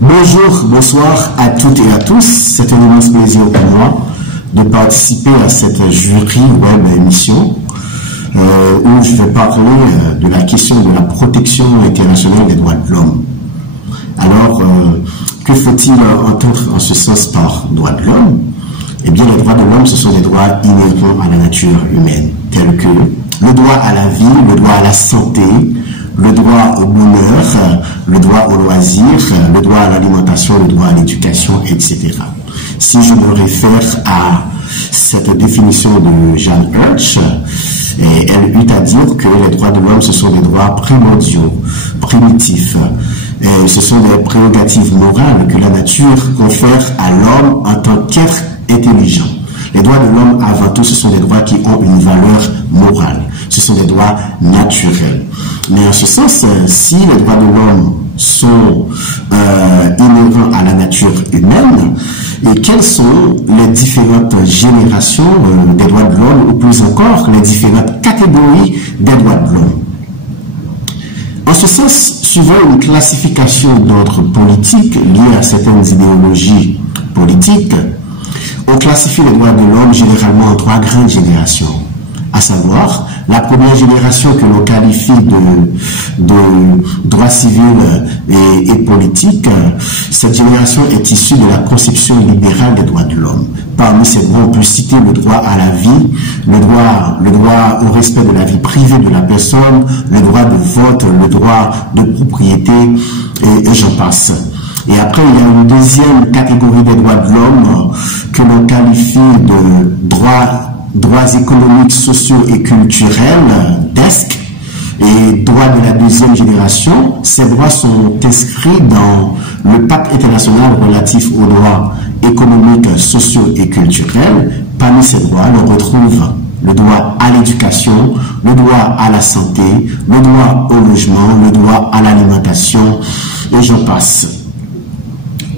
Bonjour, bonsoir à toutes et à tous. C'est un immense plaisir pour moi de participer à cette jury web émission où je vais parler de la question de la protection internationale des droits de l'homme. Alors, que faut-il entendre en ce sens par droits de l'homme? Eh bien, les droits de l'homme, ce sont des droits inhérents à la nature humaine, tels que le droit à la vie, le droit à la santé, le droit au bonheur, le droit au loisir, le droit à l'alimentation, le droit à l'éducation, etc. Si je me réfère à cette définition de Jeanne Hirsch, elle eut à dire que les droits de l'homme, ce sont des droits primordiaux, primitifs. Ce sont des prérogatives morales que la nature confère à l'homme en tant qu'être intelligent. Les droits de l'homme, avant tout, ce sont des droits qui ont une valeur morale. Ce sont des droits naturels. Mais en ce sens, si les droits de l'homme sont inhérents à la nature humaine, et quelles sont les différentes générations des droits de l'homme, ou plus encore, les différentes catégories des droits de l'homme? En ce sens, suivant une classification d'ordre politique liée à certaines idéologies politiques, on classifie les droits de l'homme généralement en trois grandes générations, à savoir la première génération que l'on qualifie de droits civils et politiques. Cette génération est issue de la conception libérale des droits de l'homme. Parmi ces droits, on peut citer le droit à la vie, le droit au respect de la vie privée de la personne, le droit de vote, le droit de propriété, et j'en passe. Et après, il y a une deuxième catégorie des droits de l'homme que l'on qualifie de droits économiques, sociaux et culturels, DESC, et droits de la deuxième génération. Ces droits sont inscrits dans le pacte international relatif aux droits économiques, sociaux et culturels. Parmi ces droits, l'on retrouve le droit à l'éducation, le droit à la santé, le droit au logement, le droit à l'alimentation, et j'en passe.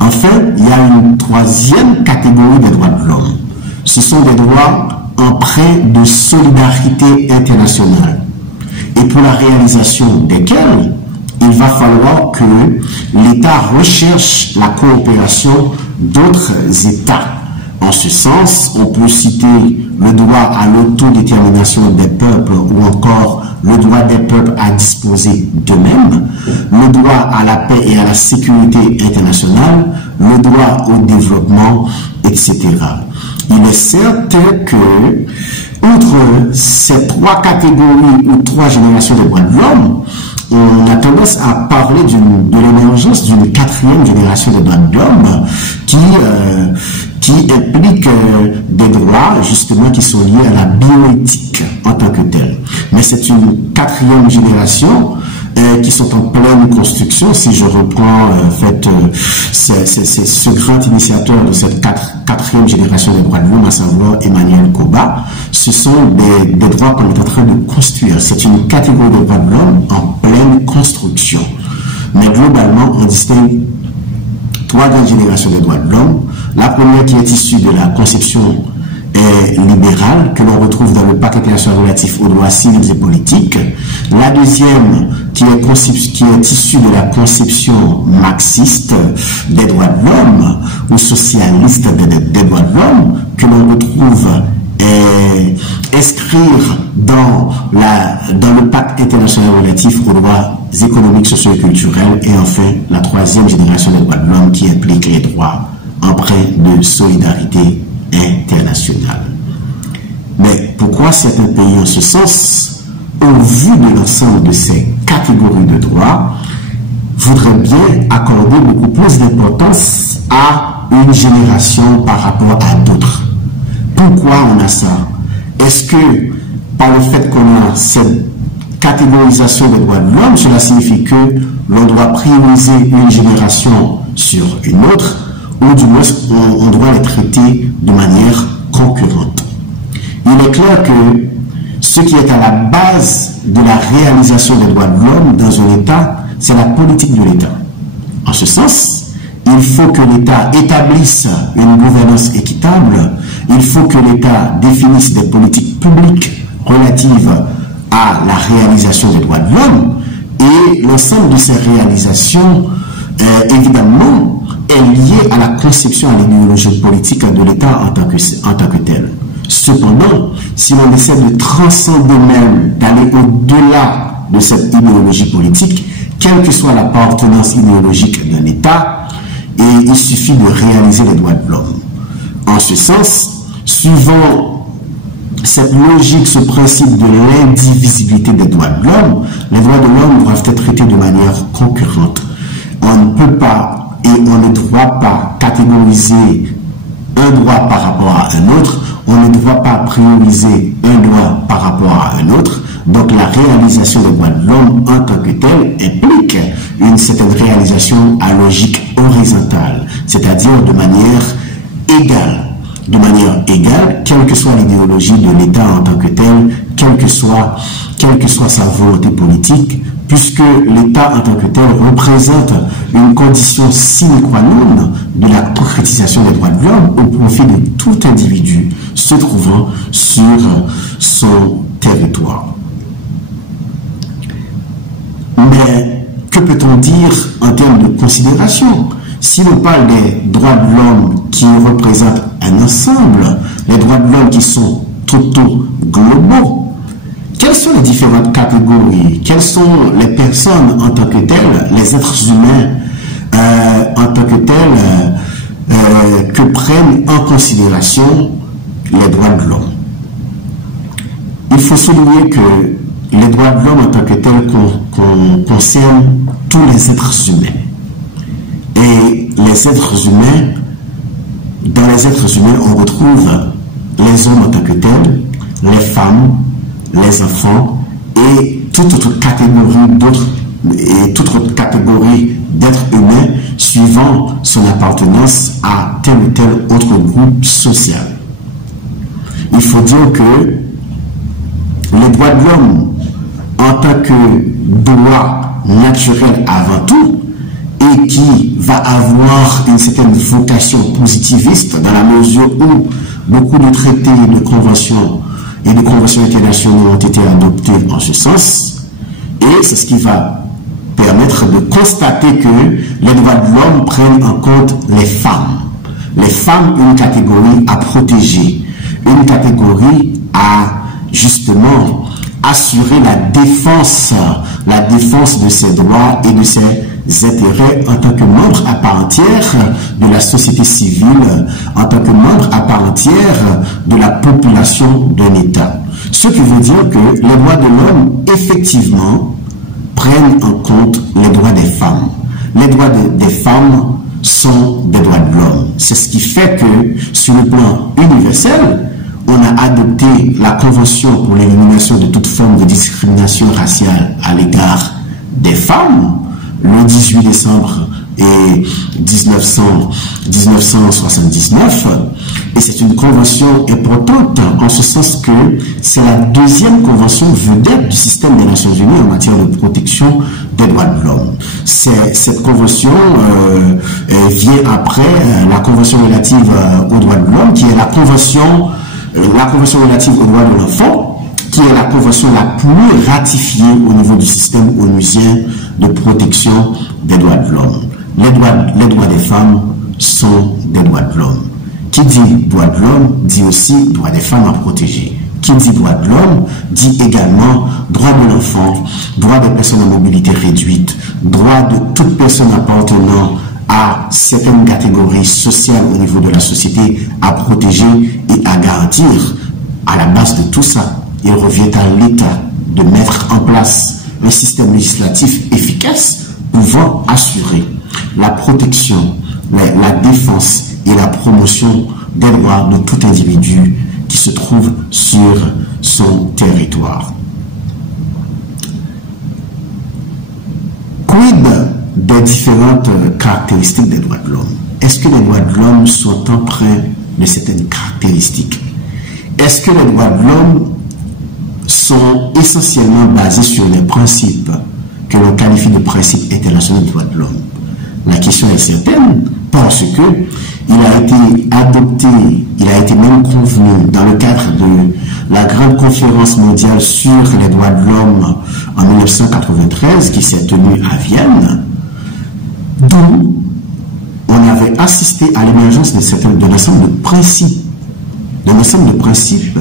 Enfin, il y a une troisième catégorie des droits de l'homme. Ce sont des droits empreints de solidarité internationale et pour la réalisation desquels il va falloir que l'État recherche la coopération d'autres États. En ce sens, on peut citer le droit à l'autodétermination des peuples ou encore le droit des peuples à disposer d'eux-mêmes, le droit à la paix et à la sécurité internationale, le droit au développement, etc. Il est certain que, outre ces trois catégories ou trois générations de droits de l'homme, on a tendance à parler de l'émergence d'une quatrième génération de droits de l'homme qui implique des droits justement qui sont liés à la bioéthique en tant que telle. Mais c'est une quatrième génération qui sont en pleine construction. Si je reprends c'est ce grand initiateur de cette quatrième génération des droits de l'homme, à savoir Emmanuel Koba, ce sont des droits qu'on est en train de construire. C'est une catégorie de droits de l'homme en pleine construction. Mais globalement, on distingue trois grandes générations des droits de l'homme. La première qui est issue de la conception libérale que l'on retrouve dans le pacte international relatif aux droits civils et politiques. La deuxième qui est issue de la conception marxiste des droits de l'homme ou socialiste des droits de l'homme que l'on retrouve inscrire dans le pacte international relatif aux droits économiques, sociaux et culturels. Et enfin, la troisième génération des droits de l'homme qui implique les droits empreints de solidarité internationale. Mais pourquoi certains pays en ce sens, au vu de l'ensemble de ces catégories de droits, voudraient bien accorder beaucoup plus d'importance à une génération par rapport à d'autres? Pourquoi on a ça? Est-ce que par le fait qu'on a cette catégorisation des droits de l'homme, cela signifie que l'on doit prioriser une génération sur une autre, ou du moins on doit les traiter de manière concurrente? Il est clair que ce qui est à la base de la réalisation des droits de l'homme dans un État, c'est la politique de l'État. En ce sens, il faut que l'État établisse une gouvernance équitable, il faut que l'État définisse des politiques publiques relatives à la réalisation des droits de l'homme, et l'ensemble de ces réalisations évidemment, est liée à la conception, à l'idéologie politique de l'État en tant que tel. Cependant, si l'on essaie de transcender même, d'aller au-delà de cette idéologie politique, quelle que soit l'appartenance idéologique d'un État, et il suffit de réaliser les droits de l'homme. En ce sens, suivant cette logique, ce principe de l'indivisibilité des droits de l'homme, les droits de l'homme doivent être traités de manière concurrente. On ne peut pas et on ne doit pas catégoriser un droit par rapport à un autre, on ne doit pas prioriser un droit par rapport à un autre. Donc la réalisation des droits de l'homme en tant que tel implique une certaine réalisation à logique horizontale, c'est-à-dire de manière égale. De manière égale, quelle que soit l'idéologie de l'État en tant que tel, quelle que soit sa volonté politique, puisque l'État en tant que tel représente une condition sine qua non de la concrétisation des droits de l'homme au profit de tout individu se trouvant sur son territoire. Mais que peut-on dire en termes de considération? Si l'on parle des droits de l'homme qui représentent un ensemble, les droits de l'homme qui sont totaux, globaux, quelles sont les différentes catégories? Quelles sont les personnes en tant que telles, les êtres humains en tant que tels, que prennent en considération les droits de l'homme? Il faut souligner que les droits de l'homme en tant que tels concernent tous les êtres humains. Et les êtres humains, dans les êtres humains, on retrouve les hommes en tant que tels, les femmes, les enfants et toute autre catégorie d'êtres humains suivant son appartenance à tel ou tel autre groupe social. Il faut dire que les droits de l'homme en tant que droit naturel avant tout et qui va avoir une certaine vocation positiviste dans la mesure où beaucoup de traités et de conventions internationales ont été adoptés en ce sens, et c'est ce qui va permettre de constater que les droits de l'homme prennent en compte les femmes. Les femmes, une catégorie à protéger, une catégorie à justement assurer la défense de ses droits et de ses intérêts en tant que membre à part entière de la société civile, en tant que membre à part entière de la population d'un État. Ce qui veut dire que les droits de l'homme, effectivement, prennent en compte les droits des femmes. Les droits des femmes sont des droits de l'homme. C'est ce qui fait que, sur le plan universel, on a adopté la Convention pour l'élimination de toute forme de discrimination raciale à l'égard des femmes le 18 décembre 1979, et c'est une convention importante en ce sens que c'est la deuxième convention vedette du système des Nations Unies en matière de protection des droits de l'homme. Cette convention vient après la convention relative aux droits de l'homme, qui est la convention relative aux droits de l'enfant, qui est la convention la plus ratifiée au niveau du système onusien de protection des droits de l'homme. Les droits des femmes sont des droits de l'homme. Qui dit droits de l'homme dit aussi droits des femmes à protéger. Qui dit droits de l'homme dit également droits de l'enfant, droits des personnes à mobilité réduite, droits de toute personne appartenant à certaines catégories sociales au niveau de la société à protéger et à garantir. À la base de tout ça, il revient à l'État de mettre en place un système législatif efficace pouvant assurer la protection, la défense et la promotion des droits de tout individu qui se trouve sur son territoire. Quid des différentes caractéristiques des droits de l'homme? Est-ce que les droits de l'homme sont empreints de certaines caractéristiques? Est-ce que les droits de l'homme sont essentiellement basés sur les principes que l'on qualifie de principes internationaux des droits de l'homme? La question est certaine parce que il a été adopté, il a été même convenu dans le cadre de la grande conférence mondiale sur les droits de l'homme en 1993 qui s'est tenue à Vienne, D'où on avait assisté à l'émergence d'un ensemble de principes,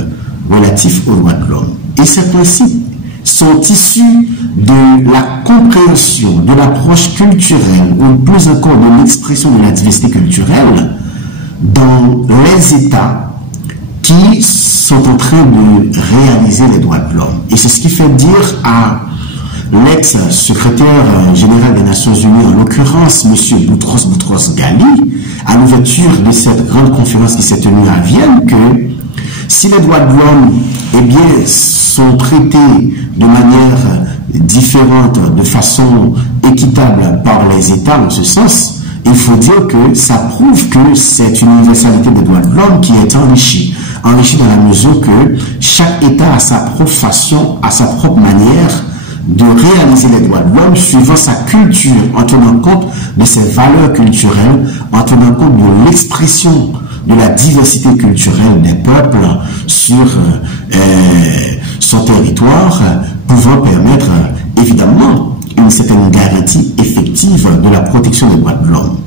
relatifs aux droits de l'homme. Et ces principes sont issus de la compréhension, de l'approche culturelle, ou plus encore de l'expression de la diversité culturelle dans les États qui sont en train de réaliser les droits de l'homme. Et c'est ce qui fait dire à l'ex-secrétaire général des Nations Unies, en l'occurrence M. Boutros-Ghali, à l'ouverture de cette grande conférence qui s'est tenue à Vienne, que si les droits de l'homme, eh bien, sont traités de manière différente, de façon équitable par les États en ce sens, il faut dire que ça prouve que c'est une universalité des droits de l'homme qui est enrichie dans la mesure que chaque État a sa propre façon, a sa propre manière de réaliser les droits de l'homme suivant sa culture, en tenant compte de ses valeurs culturelles, en tenant compte de l'expression de la diversité culturelle des peuples sur son territoire, pouvant permettre évidemment une certaine garantie effective de la protection des droits de l'homme.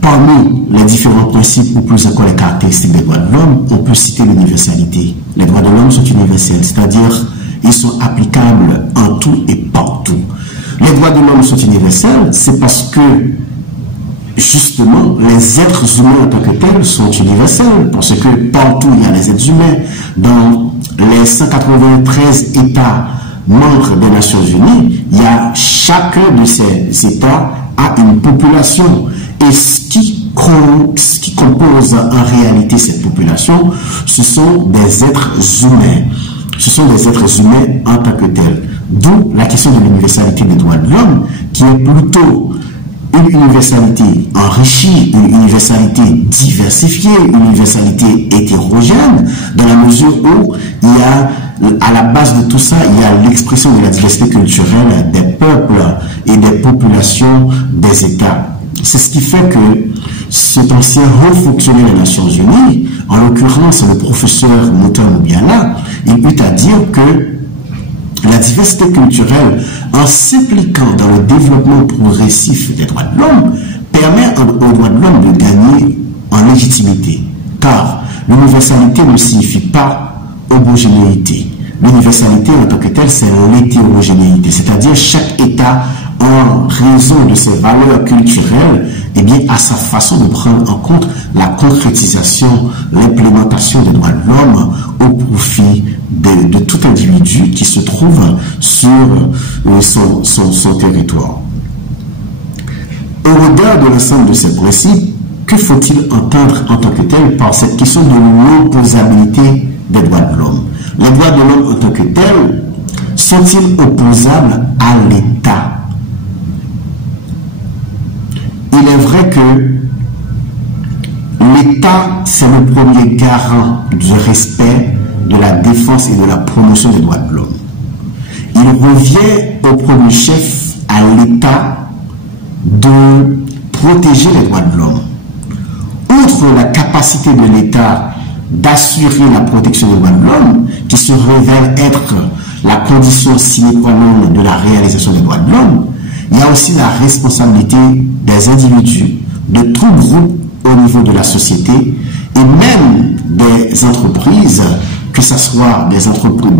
Parmi les différents principes ou plus encore les caractéristiques des droits de l'homme, on peut citer l'universalité. Les droits de l'homme sont universels, c'est-à-dire ils sont applicables en tout et partout. Les droits de l'homme sont universels, c'est parce que justement, les êtres humains en tant que tels sont universels, parce que partout il y a les êtres humains. Dans les 193 États membres des Nations Unies, il y a chacun de ces États a une population. Et ce qui compose en réalité cette population, ce sont des êtres humains. Ce sont des êtres humains en tant que tels. D'où la question de l'universalité des droits de l'homme, qui est plutôt une universalité enrichie, une universalité diversifiée, une universalité hétérogène, dans la mesure où il y a, à la base de tout ça, il y a l'expression de la diversité culturelle des peuples et des populations des États. C'est ce qui fait que cet ancien haut fonctionnaire des Nations Unies, en l'occurrence le professeur Mouton Moubiala, il eut à dire que la diversité culturelle, en s'impliquant dans le développement progressif des droits de l'homme, permet aux droits de l'homme de gagner en légitimité. Car l'universalité ne signifie pas homogénéité. L'universalité en tant que telle, c'est l'hétérogénéité, c'est-à-dire chaque État, en raison de ses valeurs culturelles, eh bien, a sa façon de prendre en compte la concrétisation, l'implémentation des droits de l'homme au profit de tout individu qui se trouve sur son territoire. Au regard de l'ensemble de ces principes, que faut-il entendre en tant que tel par cette question de l'opposabilité des droits de l'homme? Les droits de l'homme en tant que tels sont-ils opposables à l'État? Il est vrai que l'État, c'est le premier garant du respect, de la défense et de la promotion des droits de l'homme. Il revient au premier chef, à l'État, de protéger les droits de l'homme. Outre la capacité de l'État d'assurer la protection des droits de l'homme, qui se révèle être la condition sine qua non de la réalisation des droits de l'homme, il y a aussi la responsabilité des individus, de tout groupe au niveau de la société et même des entreprises, que ce soit des entreprises,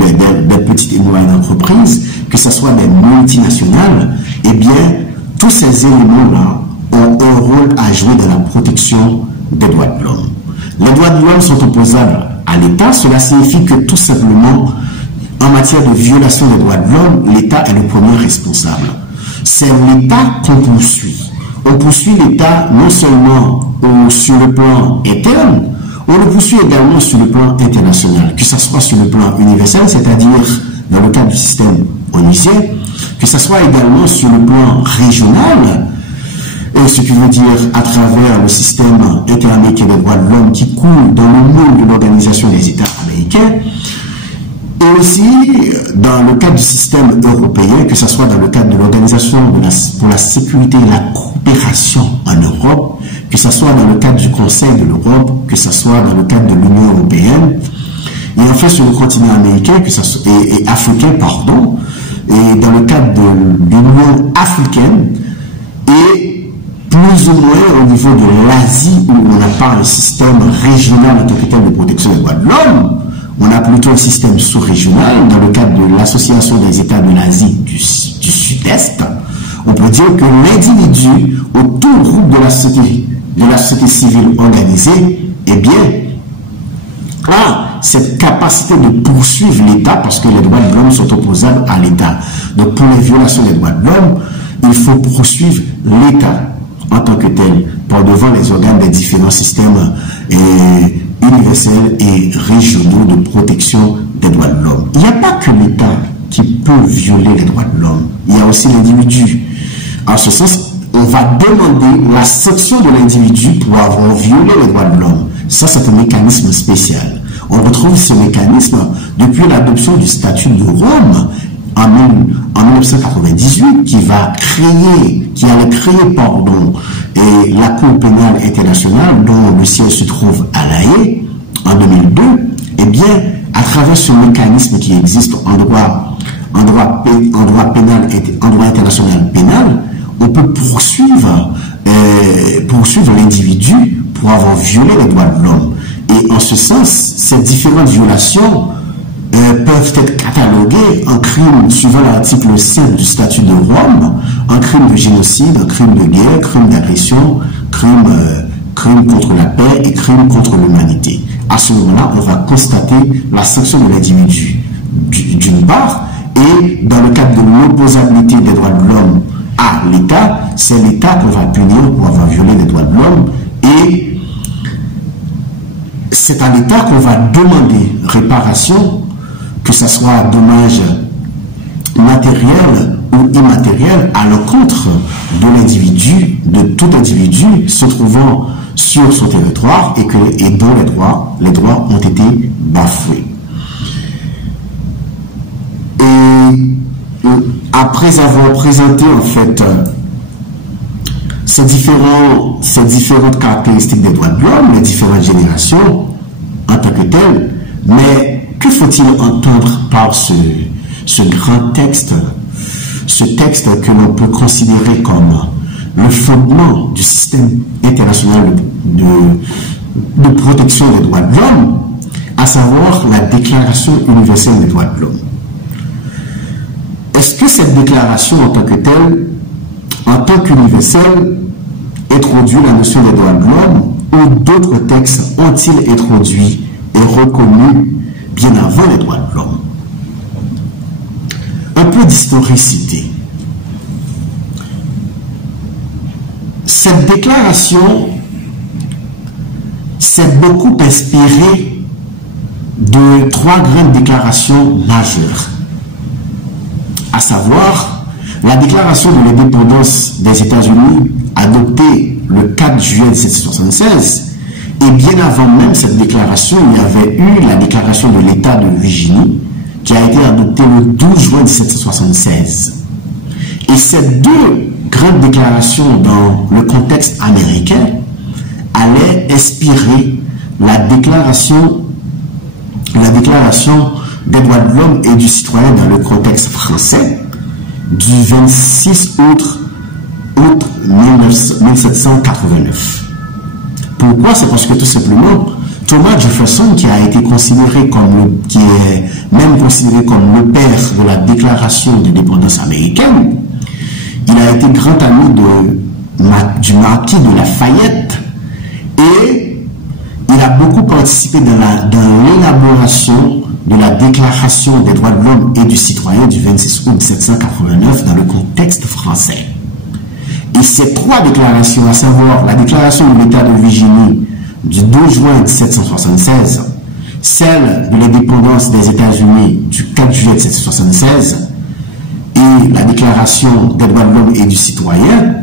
des petites et moyennes entreprises, que ce soit des multinationales, eh bien, tous ces éléments-là ont un rôle à jouer dans la protection des droits de l'homme. Les droits de l'homme sont opposables à l'État. Cela signifie que tout simplement, en matière de violation des droits de l'homme, l'État est le premier responsable. C'est l'État qu'on poursuit. On poursuit l'État non seulement sur le plan interne, on le poursuit également sur le plan international, que ce soit sur le plan universel, c'est-à-dire dans le cadre du système onusien, que ce soit également sur le plan régional, et ce qui veut dire à travers le système interaméricain des droits de l'homme qui coule dans le monde de l'Organisation des États américains, et aussi dans le cadre du système européen, que ce soit dans le cadre de l'Organisation pour la sécurité et la coopération en Europe, que ce soit dans le cadre du Conseil de l'Europe, que ce soit dans le cadre de l'Union européenne, et enfin sur le continent américain et africain, pardon, et dans le cadre de l'Union africaine, et plus ou moins au niveau de l'Asie, où on n'a pas un système régional en tant que tel de protection des droits de l'homme, on a plutôt un système sous-régional dans le cadre de l'Association des États de l'Asie du Sud-Est. On peut dire que l'individu, au tout groupe de la société civile organisée, eh bien, a cette capacité de poursuivre l'État parce que les droits de l'homme sont opposables à l'État. Donc, pour les violations des droits de l'homme, il faut poursuivre l'État en tant que tel par devant les organes des différents systèmes universels et régionaux de protection des droits de l'homme. Il n'y a pas que l'État qui peut violer les droits de l'homme. Il y a aussi l'individu. En ce sens, on va demander la sanction de l'individu pour avoir violé les droits de l'homme. Ça, c'est un mécanisme spécial. On retrouve ce mécanisme depuis l'adoption du statut de Rome en 1998, qui allait créer, et la Cour pénale internationale, dont le siège se trouve à La Haye, en 2002. Eh bien, à travers ce mécanisme qui existe en droit pénal, en droit international pénal, on peut poursuivre l'individu pour avoir violé les droits de l'homme. Et en ce sens, ces différentes violations peuvent être cataloguées en crimes suivant l'article 7 du statut de Rome, en crime de génocide, en crime de guerre, crime d'agression, crime contre la paix et crime contre l'humanité. À ce moment-là, on va constater la sanction de l'individu d'une part, et dans le cadre de l'opposabilité des droits de l'homme à l'État, c'est l'État qu'on va punir pour avoir violé les droits de l'homme, et c'est à l'État qu'on va demander réparation, que ce soit dommage matériel ou immatériel, à l'encontre de l'individu, de tout individu se trouvant sur son territoire et dont les droits ont été bafoués. Et après avoir présenté en fait ces différentes caractéristiques des droits de l'homme, les différentes générations en tant que telles, mais que faut-il entendre par ce grand texte, ce texte que l'on peut considérer comme le fondement du système international de protection des droits de l'homme, à savoir la Déclaration universelle des droits de l'homme? Est-ce que cette déclaration en tant que telle, en tant qu'universelle, introduit la notion des droits de l'homme, ou d'autres textes ont-ils introduit et reconnu bien avant les droits de l'homme? Un peu d'historicité. Cette déclaration s'est beaucoup inspirée de trois grandes déclarations majeures, à savoir la déclaration de l'indépendance des États-Unis adoptée le 4 juillet 1776. Et bien avant même cette déclaration, il y avait eu la déclaration de l'État de Virginie qui a été adoptée le 12 juin 1776. Et ces deux grandes déclarations dans le contexte américain allaient inspirer la déclaration des droits de l'homme et du citoyen dans le contexte français du 26 août 1789. Pourquoi? C'est parce que tout simplement, Thomas Jefferson, qui est même considéré comme le père de la déclaration d'indépendance américaine, il a été grand ami du marquis de Lafayette et il a beaucoup participé dans l'élaboration de la Déclaration des droits de l'homme et du citoyen du 26 août 1789 dans le contexte français. Et ces trois déclarations, à savoir la déclaration de l'État de Virginie du 12 juin 1776, celle de l'indépendance des États-Unis du 4 juillet 1776 et la déclaration des droits de l'homme et du citoyen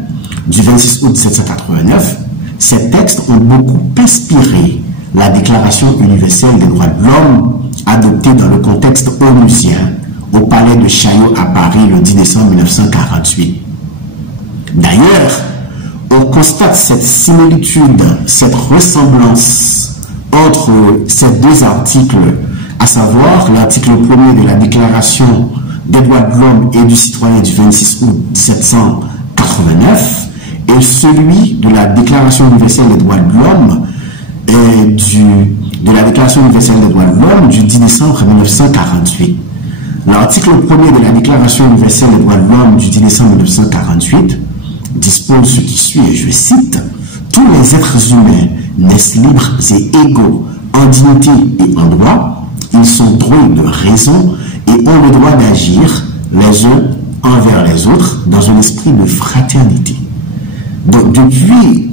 du 26 août 1789, ces textes ont beaucoup inspiré la Déclaration universelle des droits de l'homme adoptée dans le contexte onusien au palais de Chaillot à Paris le 10 décembre 1948. D'ailleurs, on constate cette similitude, cette ressemblance entre ces deux articles, à savoir l'article 1er de la Déclaration des droits de l'homme et du citoyen du 26 août 1789 est celui de la Déclaration universelle des droits de l'homme de la Déclaration universelle des droits de l'homme du 10 décembre 1948. L'article 1er de la Déclaration universelle des droits de l'homme du 10 décembre 1948 dispose ce qui suit, et je cite: « Tous les êtres humains naissent libres et égaux en dignité et en droit. Ils sont doués de raison et ont le droit d'agir les uns envers les autres dans un esprit de fraternité. » Donc, depuis,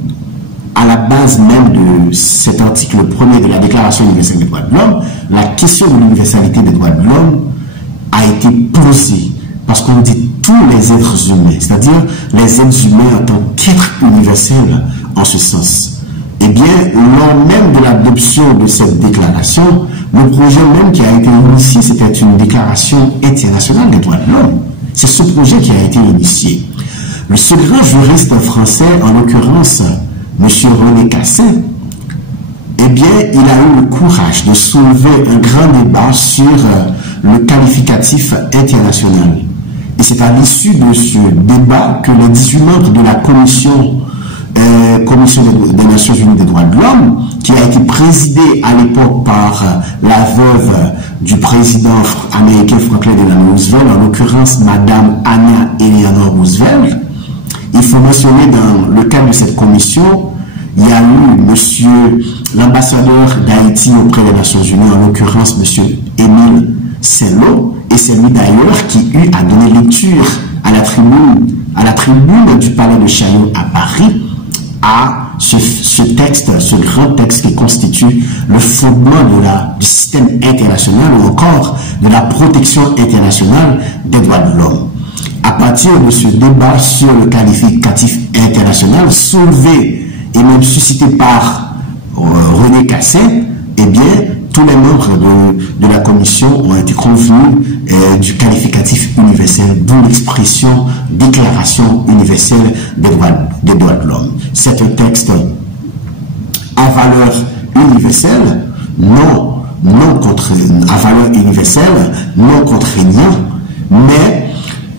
à la base même de cet article 1er de la Déclaration universelle des droits de l'homme, la question de l'universalité des droits de l'homme a été posée. Parce qu'on dit tous les êtres humains, c'est-à-dire les êtres humains en tant qu'êtres universels en ce sens. Eh bien, lors même de l'adoption de cette déclaration, le projet même qui a été initié, c'était une déclaration internationale des droits de l'homme. C'est ce projet qui a été initié. Ce grand juriste français, en l'occurrence, M. René Cassin, eh bien, il a eu le courage de soulever un grand débat sur le qualificatif international. Et c'est à l'issue de ce débat que les 18 membres de la Commission des Nations Unies des droits de l'homme, qui a été présidée à l'époque par la veuve du président américain Franklin Delano Roosevelt, en l'occurrence Madame Anna Eleanor Roosevelt. Il faut mentionner dans le cadre de cette commission, il y a eu l'ambassadeur d'Haïti auprès des Nations Unies, en l'occurrence M. Émile Saint-Lô, et c'est lui d'ailleurs qui eut à donner lecture à la tribune du Palais de Chaillot à Paris, à ce texte, ce grand texte qui constitue le fondement du système international ou encore de la protection internationale des droits de l'homme. À partir de ce débat sur le qualificatif international soulevé et même suscité par René Cassin, eh bien, tous les membres de la commission ont été convenus du qualificatif universel, d'où l'expression Déclaration universelle des droits de l'homme. C'est un texte à valeur universelle, à valeur universelle, non contraignant, mais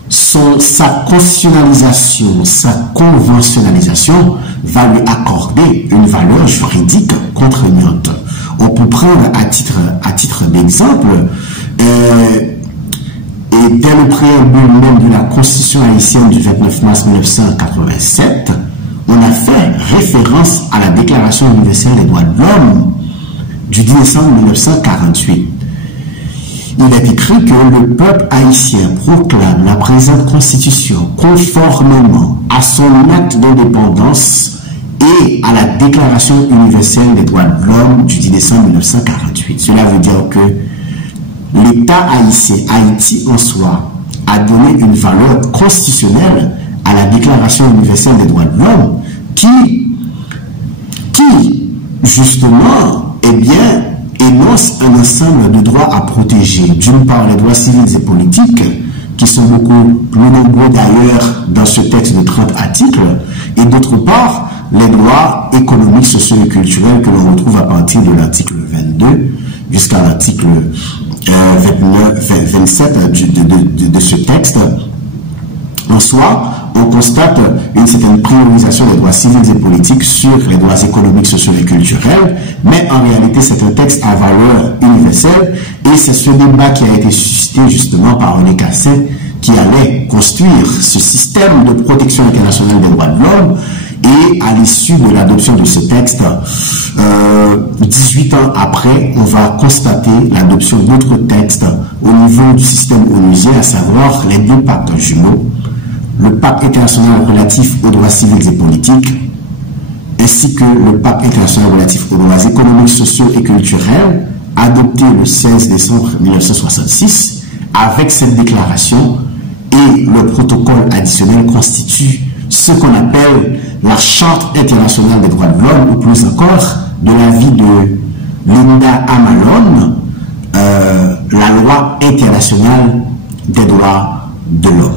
sa constitutionnalisation, sa conventionnalisation va lui accorder une valeur juridique contraignante. On peut prendre à titre d'exemple, et dès le préambule même de la Constitution haïtienne du 29 mars 1987, on a fait référence à la Déclaration universelle des droits de l'homme du 10 décembre 1948. Il est écrit que le peuple haïtien proclame la présente Constitution conformément à son acte d'indépendance et à la Déclaration universelle des droits de l'homme du 10 décembre 1948. Cela veut dire que l'État haïtien, Haïti en soi, a donné une valeur constitutionnelle à la Déclaration universelle des droits de l'homme qui justement, eh bien, énonce un ensemble de droits à protéger. D'une part, les droits civils et politiques, qui sont beaucoup plus nombreux d'ailleurs dans ce texte de 30 articles, et d'autre part, les droits économiques, sociaux et culturels que l'on retrouve à partir de l'article 22 jusqu'à l'article 27 de ce texte. En soi, on constate une certaine priorisation des droits civils et politiques sur les droits économiques, sociaux et culturels, mais en réalité, c'est un texte à valeur universelle, et c'est ce débat qui a été suscité justement par René Cassin, qui allait construire ce système de protection internationale des droits de l'homme. Et à l'issue de l'adoption de ce texte, 18 ans après, on va constater l'adoption d'autres textes au niveau du système onusien, à savoir les deux pactes jumeaux, le pacte international relatif aux droits civils et politiques, ainsi que le pacte international relatif aux droits économiques, sociaux et culturels, adopté le 16 décembre 1966. Avec cette déclaration et le protocole additionnel constitue ce qu'on appelle la Charte internationale des droits de l'homme, ou plus encore, de l'avis de Linda Amalon, la loi internationale des droits de l'homme.